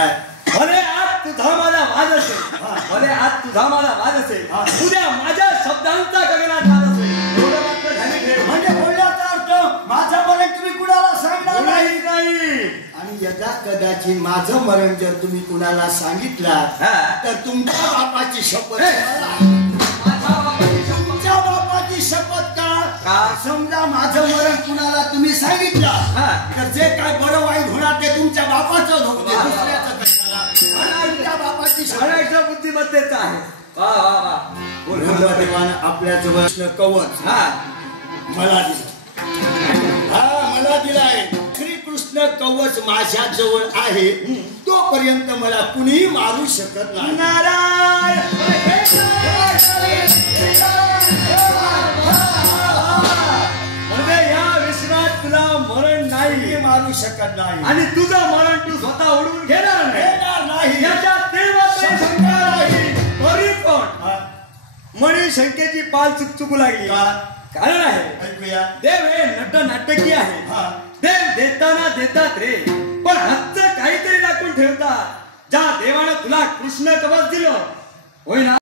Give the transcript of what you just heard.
भले आज तुझा माझा वाद असेल, भले आज तुझा माझा वाद असेल, उद्या माझ्या शब्दांचा गगनात वाद असेल, एवढं मात्र ध्यानी ठेव. म्हणजे बोलण्याचा अर्थ माझं मरण तुम्ही कुणाला सांगणार नाही. आणि यदा कदाचित माझं मरण जर तुम्ही कुणाला सांगितलं तर तुमच्या बापाची शपथ, तुमच्या बापाची शपथ का समजा माझं मरण कुणाला तुम्ही सांगितलं तर जे काय बरं वाईट होणार ते तुमच्या बापाचं होते, दुसऱ्याचं कशाला. तुमच्या बापाची शपथ बुद्धिमत्तेचा आहे. वा वा वा. ब्रह्मदेवानं आपल्या जवळ कवच मला दिलं, मला दिलाय. श्रीकृष्ण कवच माझ्या जवळ आहे, तोपर्यंत मला कुणीही मारू शकत नाही. नारायण म्हणजे या विश्वात तुला मरण नाही, मारू शकत नाही आणि तुझं मरण तू स्वतः ओढून घेणार नाही. याच्या शंका नाही. तरी पण मणी शंकेची पाल चुकचुकू लागली. कारण आहे देव हे नाटकी आहे. देव देताना देतात रे, पण हातचं काहीतरी राखून ठेवतात. ज्या देवानं तुला कृष्ण कवच दिलं होय ना.